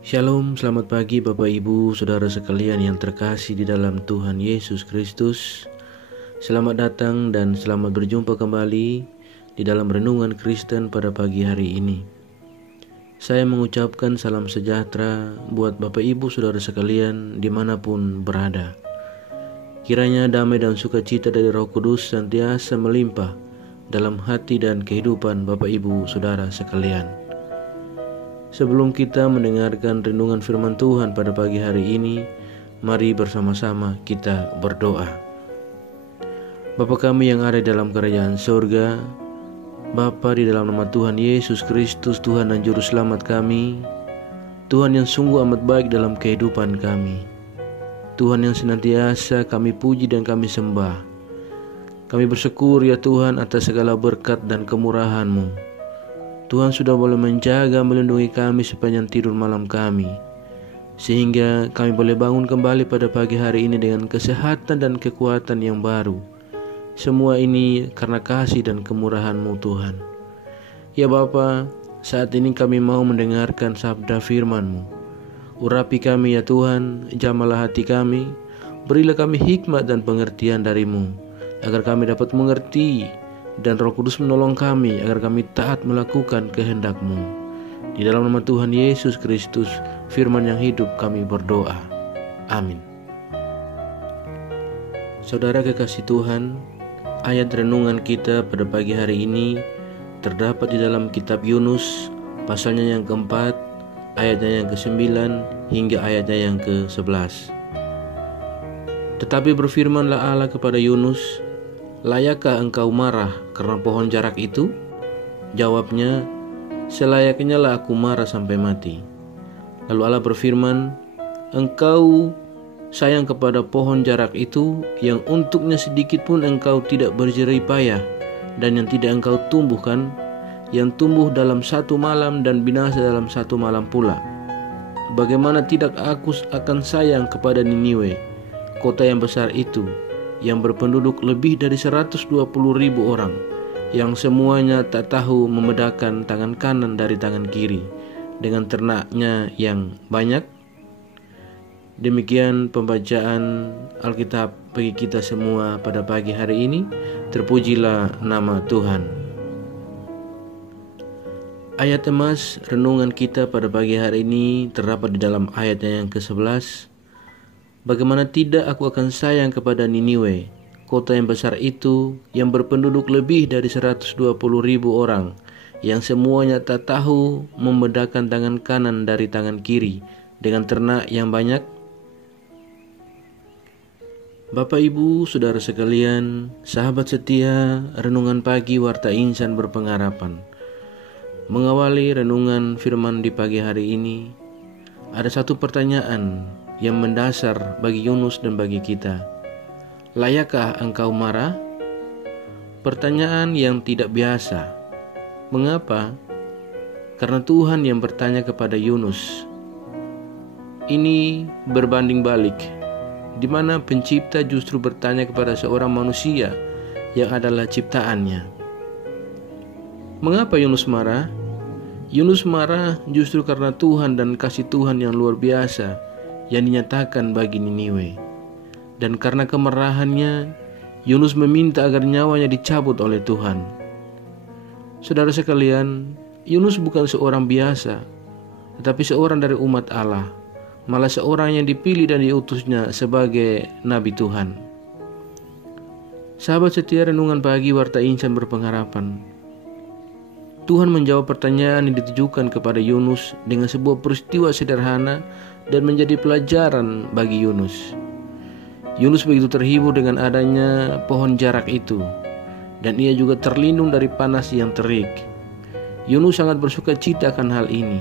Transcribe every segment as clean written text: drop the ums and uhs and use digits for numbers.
Shalom, selamat pagi Bapak Ibu, Saudara sekalian yang terkasih di dalam Tuhan Yesus Kristus. Selamat datang dan selamat berjumpa kembali di dalam Renungan Kristen pada pagi hari ini. Saya mengucapkan salam sejahtera buat Bapak Ibu Saudara sekalian dimanapun berada. Kiranya damai dan sukacita dari Roh Kudus senantiasa melimpah dalam hati dan kehidupan Bapak Ibu Saudara sekalian. Sebelum kita mendengarkan renungan firman Tuhan pada pagi hari ini, mari bersama-sama kita berdoa. Bapa kami yang ada dalam kerajaan surga, Bapa, di dalam nama Tuhan Yesus Kristus, Tuhan dan Juru Selamat kami, Tuhan yang sungguh amat baik dalam kehidupan kami, Tuhan yang senantiasa kami puji dan kami sembah. Kami bersyukur ya Tuhan atas segala berkat dan kemurahan-Mu. Tuhan sudah boleh menjaga, melindungi kami sepanjang tidur malam kami, sehingga kami boleh bangun kembali pada pagi hari ini dengan kesehatan dan kekuatan yang baru. Semua ini karena kasih dan kemurahan-Mu Tuhan. Ya Bapa, saat ini kami mau mendengarkan sabda firman-Mu. Urapi kami ya Tuhan, jamalah hati kami, berilah kami hikmat dan pengertian dari-Mu, agar kami dapat mengerti dan Roh Kudus menolong kami agar kami taat melakukan kehendak-Mu. Di dalam nama Tuhan Yesus Kristus, firman yang hidup, kami berdoa. Amin. Saudara kekasih Tuhan, ayat renungan kita pada pagi hari ini terdapat di dalam kitab Yunus, pasalnya yang keempat, ayatnya yang ke-9 hingga ayatnya yang ke-11. Tetapi berfirmanlah Allah kepada Yunus, "Layakkah engkau marah karena pohon jarak itu?" Jawabnya, "Selayaknya lah aku marah sampai mati." Lalu Allah berfirman, "Engkau sayang kepada pohon jarak itu, yang untuknya sedikit pun engkau tidak berjerih payah, dan yang tidak engkau tumbuhkan, yang tumbuh dalam satu malam dan binasa dalam satu malam pula. Bagaimana tidak aku akan sayang kepada Niniwe, kota yang besar itu, yang berpenduduk lebih dari 120.000 orang, yang semuanya tak tahu membedakan tangan kanan dari tangan kiri, dengan ternaknya yang banyak." Demikian pembacaan Alkitab bagi kita semua pada pagi hari ini. Terpujilah nama Tuhan. Ayat emas renungan kita pada pagi hari ini terdapat di dalam ayatnya yang ke-11. "Bagaimana tidak aku akan sayang kepada Niniwe, kota yang besar itu, yang berpenduduk lebih dari 120.000 orang, yang semuanya tak tahu membedakan tangan kanan dari tangan kiri, dengan ternak yang banyak." Bapak Ibu Saudara sekalian, sahabat setia renungan pagi Warta Insan Berpengharapan. Mengawali renungan firman di pagi hari ini, ada satu pertanyaan yang mendasar bagi Yunus dan bagi kita. Layakkah engkau marah? Pertanyaan yang tidak biasa. Mengapa? Karena Tuhan yang bertanya kepada Yunus. Ini berbanding balik, di mana pencipta justru bertanya kepada seorang manusia yang adalah ciptaannya. Mengapa Yunus marah? Yunus marah justru karena Tuhan dan kasih Tuhan yang luar biasa yang dinyatakan bagi Niniwe. Dan karena kemarahannya, Yunus meminta agar nyawanya dicabut oleh Tuhan. Saudara sekalian, Yunus bukan seorang biasa, tetapi seorang dari umat Allah, malah seorang yang dipilih dan diutusnya sebagai Nabi Tuhan. Sahabat setia renungan pagi Warta Insan Berpengharapan, Tuhan menjawab pertanyaan yang ditujukan kepada Yunus dengan sebuah peristiwa sederhana dan menjadi pelajaran bagi Yunus. Yunus begitu terhibur dengan adanya pohon jarak itu, dan ia juga terlindung dari panas yang terik. Yunus sangat bersuka cita akan hal ini.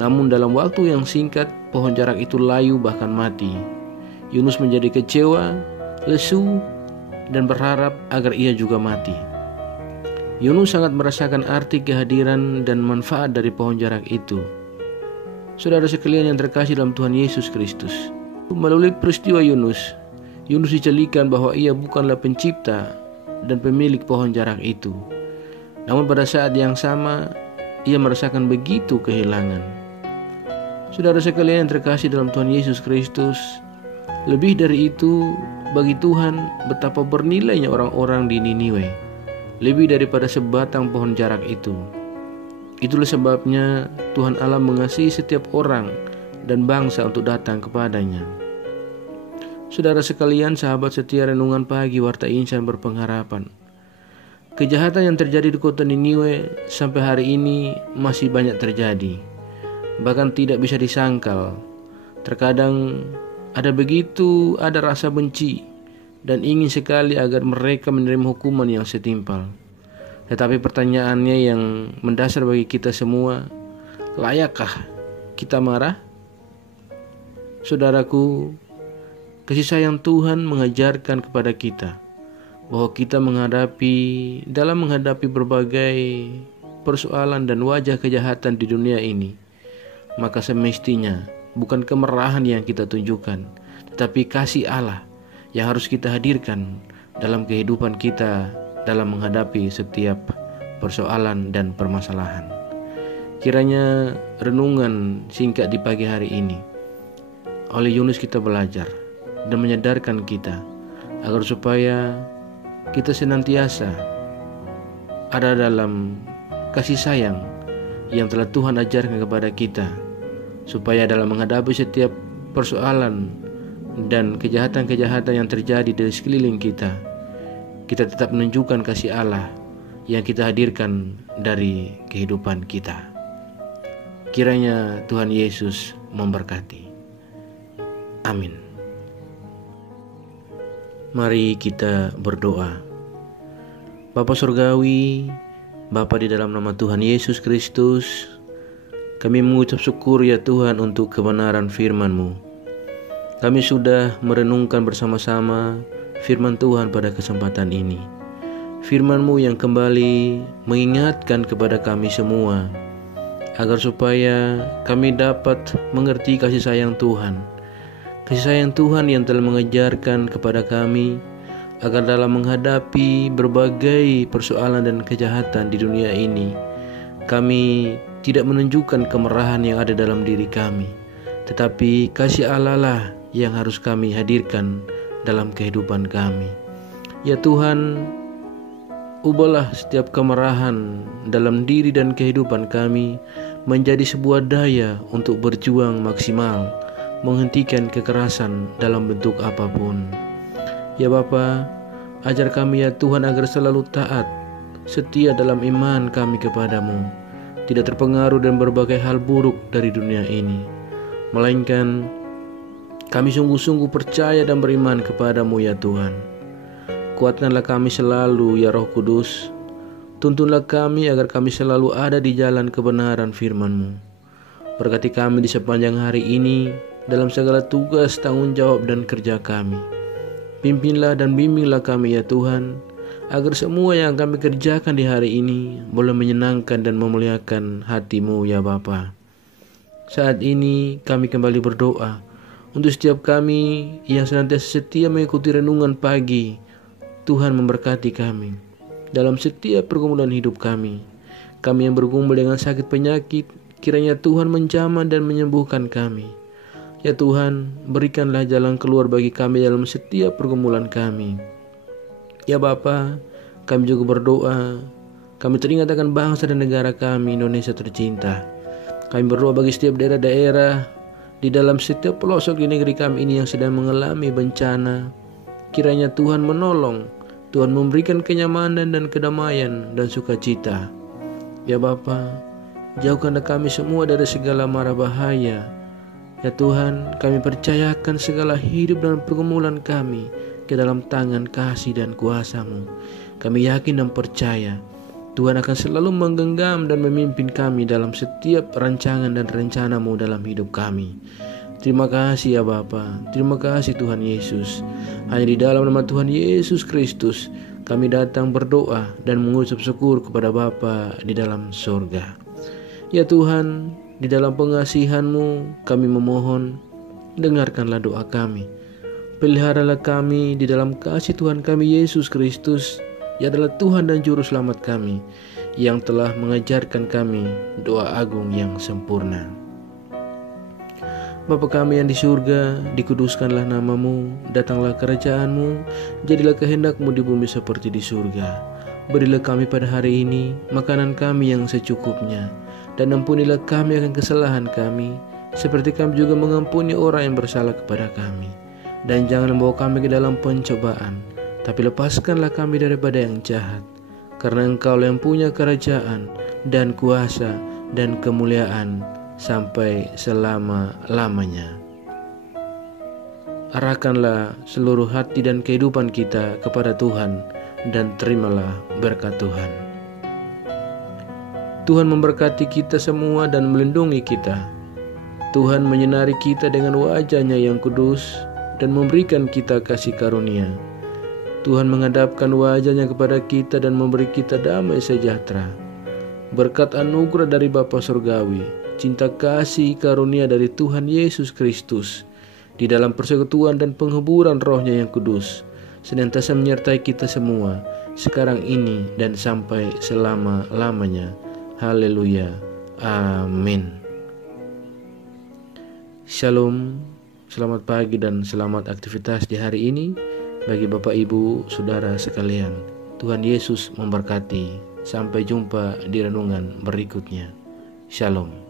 Namun dalam waktu yang singkat, pohon jarak itu layu bahkan mati. Yunus menjadi kecewa, lesu, dan berharap agar ia juga mati. Yunus sangat merasakan arti kehadiran dan manfaat dari pohon jarak itu. Saudara sekalian yang terkasih dalam Tuhan Yesus Kristus, melalui peristiwa Yunus dicelikan bahwa ia bukanlah pencipta dan pemilik pohon jarak itu. Namun pada saat yang sama, ia merasakan begitu kehilangan. Saudara sekalian yang terkasih dalam Tuhan Yesus Kristus, lebih dari itu, bagi Tuhan betapa bernilainya orang-orang di Niniwe, lebih daripada sebatang pohon jarak itu. Itulah sebabnya Tuhan Allah mengasihi setiap orang dan bangsa untuk datang kepadanya. Saudara sekalian, sahabat setia renungan pagi Warta Insan Berpengharapan, kejahatan yang terjadi di kota Niniwe sampai hari ini masih banyak terjadi, bahkan tidak bisa disangkal. Terkadang ada rasa benci dan ingin sekali agar mereka menerima hukuman yang setimpal. Tetapi pertanyaannya yang mendasar bagi kita semua, layakkah kita marah? Saudaraku, kasih sayang Tuhan mengajarkan kepada kita bahwa kita dalam menghadapi berbagai persoalan dan wajah kejahatan di dunia ini, maka semestinya bukan kemarahan yang kita tunjukkan, tetapi kasih Allah yang harus kita hadirkan dalam kehidupan kita dalam menghadapi setiap persoalan dan permasalahan. Kiranya renungan singkat di pagi hari ini oleh Yunus kita belajar dan menyadarkan kita agar supaya kita senantiasa ada dalam kasih sayang yang telah Tuhan ajarkan kepada kita, supaya dalam menghadapi setiap persoalan dan kejahatan-kejahatan yang terjadi di sekeliling kita, kita tetap menunjukkan kasih Allah yang kita hadirkan dari kehidupan kita. Kiranya Tuhan Yesus memberkati. Amin. Mari kita berdoa. Bapa Surgawi, Bapa di dalam nama Tuhan Yesus Kristus, kami mengucap syukur ya Tuhan untuk kebenaran firman-Mu. Kami sudah merenungkan bersama-sama firman Tuhan pada kesempatan ini. Firman-Mu yang kembali mengingatkan kepada kami semua, agar supaya kami dapat mengerti kasih sayang Tuhan. Kasih sayang Tuhan yang telah mengajarkan kepada kami, agar dalam menghadapi berbagai persoalan dan kejahatan di dunia ini, kami tidak menunjukkan kemarahan yang ada dalam diri kami, tetapi kasih Allah lah yang harus kami hadirkan dalam kehidupan kami. Ya Tuhan, ubahlah setiap kemarahan dalam diri dan kehidupan kami menjadi sebuah daya untuk berjuang maksimal, menghentikan kekerasan dalam bentuk apapun. Ya Bapa, ajar kami ya Tuhan agar selalu taat, setia dalam iman kami kepadamu, tidak terpengaruh dan berbagai hal buruk dari dunia ini, melainkan kami sungguh-sungguh percaya dan beriman kepadamu ya Tuhan. Kuatkanlah kami selalu ya Roh Kudus. Tuntunlah kami agar kami selalu ada di jalan kebenaran firman-Mu. Berkati kami di sepanjang hari ini dalam segala tugas, tanggung jawab dan kerja kami. Pimpinlah dan bimbinglah kami ya Tuhan, agar semua yang kami kerjakan di hari ini boleh menyenangkan dan memuliakan hati-Mu ya Bapa. Saat ini kami kembali berdoa untuk setiap kami yang senantiasa setia mengikuti renungan pagi. Tuhan memberkati kami dalam setiap pergumulan hidup kami. Kami yang bergumul dengan sakit penyakit, kiranya Tuhan menjamah dan menyembuhkan kami. Ya Tuhan, berikanlah jalan keluar bagi kami dalam setiap pergumulan kami. Ya Bapa, kami juga berdoa, kami teringat akan bangsa dan negara kami, Indonesia tercinta. Kami berdoa bagi setiap daerah-daerah di dalam setiap pelosok di negeri kami ini yang sedang mengalami bencana. Kiranya Tuhan menolong, Tuhan memberikan kenyamanan dan kedamaian dan sukacita. Ya Bapa, jauhkanlah kami semua dari segala mara bahaya. Ya Tuhan, kami percayakan segala hidup dan pergumulan kami ke dalam tangan kasih dan kuasa-Mu. Kami yakin dan percaya Tuhan akan selalu menggenggam dan memimpin kami dalam setiap rancangan dan rencana-Mu dalam hidup kami. Terima kasih ya Bapa, terima kasih Tuhan Yesus. Hanya di dalam nama Tuhan Yesus Kristus kami datang berdoa dan mengucap syukur kepada Bapa di dalam surga. Ya Tuhan, di dalam pengasihan-Mu kami memohon, dengarkanlah doa kami. Peliharalah kami di dalam kasih Tuhan kami Yesus Kristus, yang adalah Tuhan dan Juru Selamat kami, yang telah mengajarkan kami doa agung yang sempurna. Bapa kami yang di surga, dikuduskanlah namamu, datanglah kerajaanmu, jadilah kehendakmu di bumi seperti di surga. Berilah kami pada hari ini makanan kami yang secukupnya, dan ampunilah kami akan kesalahan kami, seperti kami juga mengampuni orang yang bersalah kepada kami. Dan jangan membawa kami ke dalam pencobaan, tapi lepaskanlah kami daripada yang jahat. Karena Engkau yang punya kerajaan dan kuasa dan kemuliaan sampai selama-lamanya. Arahkanlah seluruh hati dan kehidupan kita kepada Tuhan, dan terimalah berkat Tuhan. Tuhan memberkati kita semua dan melindungi kita. Tuhan menyinari kita dengan wajah-Nya yang kudus dan memberikan kita kasih karunia. Tuhan menghadapkan wajah-Nya kepada kita dan memberi kita damai sejahtera. Berkat anugerah dari Bapa Surgawi, cinta kasih karunia dari Tuhan Yesus Kristus, di dalam persekutuan dan penghiburan Roh-Nya yang kudus, senantiasa menyertai kita semua, sekarang ini dan sampai selama-lamanya. Haleluya. Amin. Shalom, selamat pagi dan selamat aktivitas di hari ini bagi Bapak Ibu Saudara sekalian. Tuhan Yesus memberkati. Sampai jumpa di renungan berikutnya. Shalom.